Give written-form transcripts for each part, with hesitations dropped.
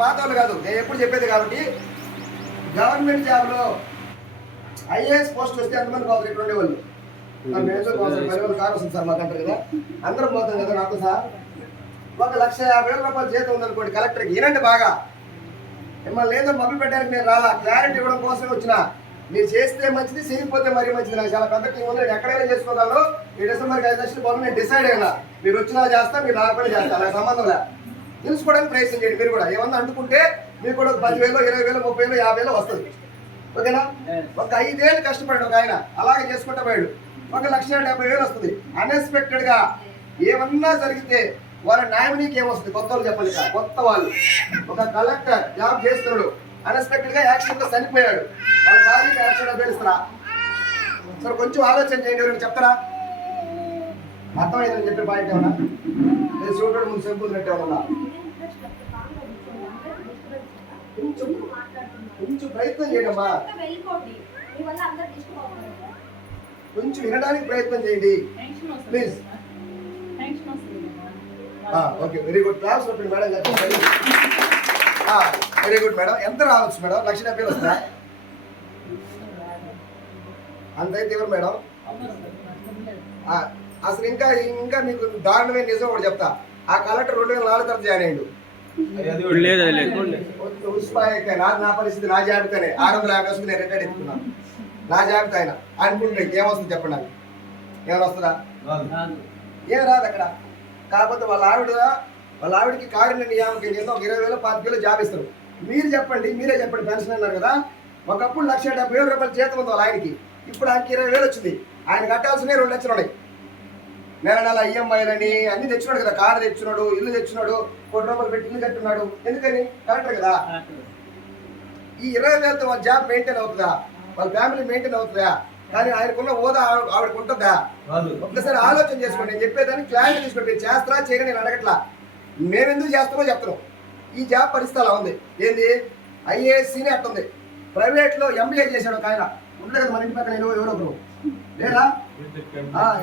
పాత వాళ్ళు కాదు, నేను ఎప్పుడు చెప్పేది కాబట్టి గవర్నమెంట్ జాబ్లో ఐఏఎస్ పోస్ట్ వస్తే ఎంతమంది పోతారు? ఇక్కడ ఉండేవాళ్ళు కారు వస్తుంది సార్ మాకు అంటారు కదా, అందరం పోతాం కదా. నాకు సార్ 1,50,000 రూపాయలు జీతం ఉందనుకోండి కలెక్టర్కి, వినండి బాగా. మిమ్మల్ని ఏదో మభ్య పెట్టడానికి నేను రాలా, క్లారిటీ ఇవ్వడం కోసమే వచ్చిన. మీరు చేస్తే మంచిది, చేయకపోతే మరీ మంచిది. నాకు చాలా పెద్ద టీం ఉంది, నేను ఎక్కడైనా చేసుకోగలను. ఈ డిసెంబర్కి 5 లక్షలు బాబు నేను డిసైడ్ అయినా. మీరు వచ్చినా చేస్తా, మీరు రాకపోయినా చేస్తా, నాకు సంబంధం లేదు. తెలుసుకోవడానికి ప్రయత్నం చేయండి. మీరు కూడా ఏమన్నా అనుకుంటే మీకు కూడా 10,000, 20,000, 30,000, 50,000 వస్తుంది. ఓకేనా? ఒక 5 ఏళ్ళు కష్టపడి ఒక ఆయన అలాగే చేసుకుంటా పోయాడు, 1,70,000 వస్తుంది. అన్ఎక్స్పెక్టెడ్గా ఏమన్నా జరిగితే వాళ్ళ నామినీకి ఏమొస్తుంది? కొత్త వాళ్ళు చెప్పండి. కొత్త వాళ్ళు ఒక కలెక్టర్ జాబ్ చేస్తున్నాడు, అన్ఎక్స్పెక్టెడ్గా యాక్సిడెంట్లో చనిపోయాడు, వాళ్ళ భార్యకి యాక్సిడెంట్ పేరుస్తారా? సరే కొంచెం ఆలోచన చేయండి. ఎవరైనా చెప్తారా? అర్థమైందని చెప్పే పాయింట్ ఏమన్నా? నేను చూడడం ముందు సెంపుల్ ఏమన్నా కొంచెం ప్రయత్నం చేయడమ్మా, కొంచెం వినడానికి ప్రయత్నం చేయండి please. Okay, very good. Class చెప్పండి మేడం గారు. Very good madam. ఎంత రావచ్చు మేడం? 1,70,000 వస్తుందా? అంతైతే ఎవరు మేడం? అసలు ఇంకా ఇంకా మీకు దారుణమైన నిజం ఒకటి చెప్తా. ఆ కలెక్టర్ 2004 తర్వాత జాయిన్ అయ్యాడు. నా పరిస్థితి, నా జాబితానే 650 వస్తుంది. నేను రిటైర్డ్ ఎత్తుకున్నాను, నా జాబితా ఆయన అనుకుంటే ఏమొస్తుంది చెప్పండి? నాకు ఏమైనా వస్తుందా? ఏం రాదు అక్కడ. కాకపోతే వాళ్ళ ఆవిడకి కారుణ్య నియామకం కింద ఒక 20,000, 25,000 జాబ్ ఇస్తారు. మీరు చెప్పండి, మీరే చెప్పండి. పెన్షన్ అన్నారు కదా, ఒకప్పుడు 1,70,000 రూపాయలు జీతం ఉంది వాళ్ళ ఆయనకి, ఇప్పుడు ఆయనకి 20,000 వచ్చింది. ఆయన కట్టాల్సినవి 2 లక్షలు ఉన్నాయి. నెల ఈఎంఐలని అన్ని తెచ్చున్నాడు కదా, కారు తెచ్చున్నాడు, ఇల్లు తెచ్చున్నాడు, 1 కోటి రూపాయలు పెట్టి ఇల్లు కట్టున్నాడు. ఎందుకని? కరెక్టర్ కదా. ఈ 20,000తో వాళ్ళ జాబ్ మెయింటైన్ అవుతుందా? వాళ్ళ ఫ్యామిలీ మెయింటైన్ అవుతుందా? కానీ ఆయనకున్న హోదా ఆవిడకు ఉంటుందా? ఒక్కసారి ఆలోచన చేసుకోండి. నేను చెప్పేదాన్ని క్లారిటీ తీసుకోండి. మీరు చేస్తారా చేయగా నేను అడగట్లా, మేమెందుకు చేస్తామో చెప్తున్నాం. ఈ జాబ్ పరిస్థితి అలా ఉంది. ఏంది? ఐఏఎస్సీని అట్టుంది. ప్రైవేట్లో ఎంబీఏ చేశాడు ఒక ఆయన, ఉంటుంది కదా మన ఇంటి పక్కన ఎవరో ఒకరు లేదా?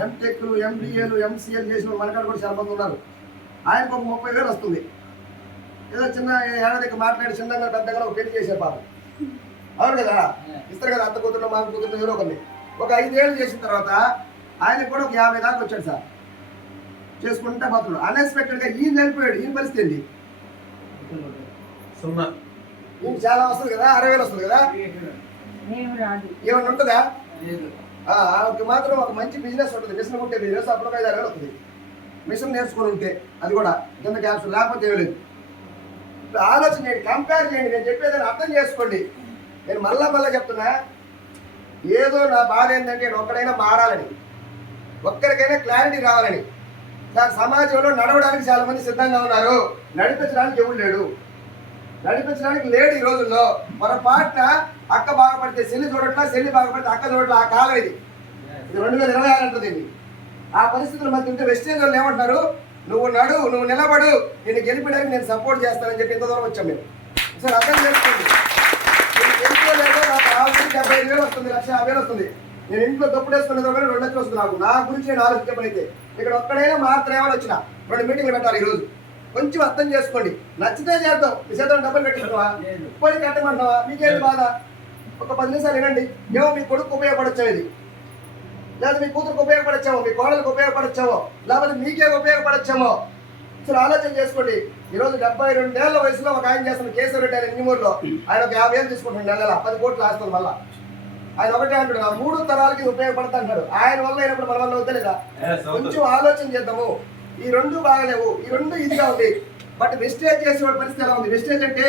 ఎంటెక్లు, ఎంబీఏలు, ఎంసీఏలు చేసిన మనకాడ కూడా చాలా మంది ఉన్నారు. ఆయనకు ఒక 30,000 వస్తుంది. ఏదో చిన్న ఏడాదికి మాట్లాడి చిన్నగా పెద్దగా ఒక పెళ్లి చేసే పాపం, అవును కదా? ఇస్తారు కదా, అత్త కూతురు, మామ కూతురు, ఎవరో కొన్ని. ఒక 5 ఏళ్ళు చేసిన తర్వాత ఆయనకు కూడా ఒక 50 దాకా వచ్చాడు సార్, చేసుకుంటే పోతున్నాడు. అన్ఎక్స్పెక్టెడ్గా ఈయన చనిపోయాడు. ఈయన పరిస్థితి ఏంటి? ఈయన చాలా వస్తుంది కదా, 60,000 వస్తుంది కదా. ఏమన్నా ఉంటుందా? ఆమెకి మాత్రం ఒక మంచి బిజినెస్ ఉంటుంది, మిషన్ ఉంటే బిజినెస్, అప్పుడు 5,000 వస్తుంది. మిషన్ నేర్చుకొని ఉంటే అది కూడా కింద క్యాప్షన్, లేకపోతే ఏమలేదు. ఆలోచన చేయండి, కంపేర్ చేయండి. నేను చెప్పేదాన్ని అర్థం చేసుకోండి. నేను మళ్ళా చెప్తున్నా, ఏదో నా బాధ ఏంటంటే ఒక్కడైనా మారాలని, ఒక్కరికైనా క్లారిటీ రావాలని. దాని సమాజంలో నడవడానికి చాలా మంది సిద్ధంగా ఉన్నారు, నడిపించడానికి ఎవరు లేడు. నడిపించడానికి లేడు ఈ రోజుల్లో. మన పాటన అక్క బాగుపడితే చెల్లి చూడట్లా, చెల్లి బాగుపడితే అక్క చూడట్లా. ఆ కాలం ఇది 2026 అంటుంది. ఆ పరిస్థితుల మధ్య ఉంటే వెస్టేజ్ వాళ్ళు ఏమంటున్నారు? నువ్వు నడు, నువ్వు నిలబడు, నేను గెలిపడానికి నేను సపోర్ట్ చేస్తానని చెప్పి ఇంత దూరం వచ్చాం మేము. సార్ అర్థం చేసుకోండి. నేను గెలుపుకోలేదో నాకు ఆల్రెడీ 75,000 వస్తుంది, 1,50,000 వస్తుంది. నేను ఇంట్లో తప్పుడేసుకునే దగ్గర 2 లక్షలు వస్తుంది. నాకు నా గురించి నేను ఆలోచించబడితే ఇక్కడ ఒక్కడైనా మాత్రమేమని వచ్చిన 2 మీటింగ్లు పెట్టాలి ఈరోజు. కొంచెం అర్థం చేసుకోండి. నచ్చితే చేద్దాం. మీ చేద్దాం డబ్బులు కట్టిస్తున్నావా? పోయి కట్టమంటావా? మీకేంటి బాధ? ఒక 10 నిమిషాలు వినండి. ఏమో మీ కొడుకు ఉపయోగపడొచ్చేది, లేదా మీ కూతురుకు ఉపయోగపడచ్చామో, మీ కోడలకు ఉపయోగపడచ్చామో, లేకపోతే మీకే ఉపయోగపడచ్చామో. అసలు ఆలోచన చేసుకోండి. ఈరోజు 72 ఏళ్ల వయసులో ఒక ఆయన చేస్తున్న కేసీఆర్ రెడ్డి ఆయన ఇంజమూరులో ఆయన ఒక 50,000 తీసుకుంటున్నాడు, నెల 10 కోట్లు ఆస్తుంది. మళ్ళా ఆయన ఒకటే అంటాడు, నా 3 తరాలకి ఉపయోగపడతా అంటాడు. ఆయన వల్ల అయినప్పుడు మన వల్ల వద్దలేదా? కొంచెం ఆలోచన చేద్దాము. ఈ 2 బాగలేవు, ఈ 2 ఇదిగా ఉంది. బట్ వెస్టేజ్ చేసేవాడి పరిస్థితి ఎలా ఉంది? వెస్టేజ్ అంటే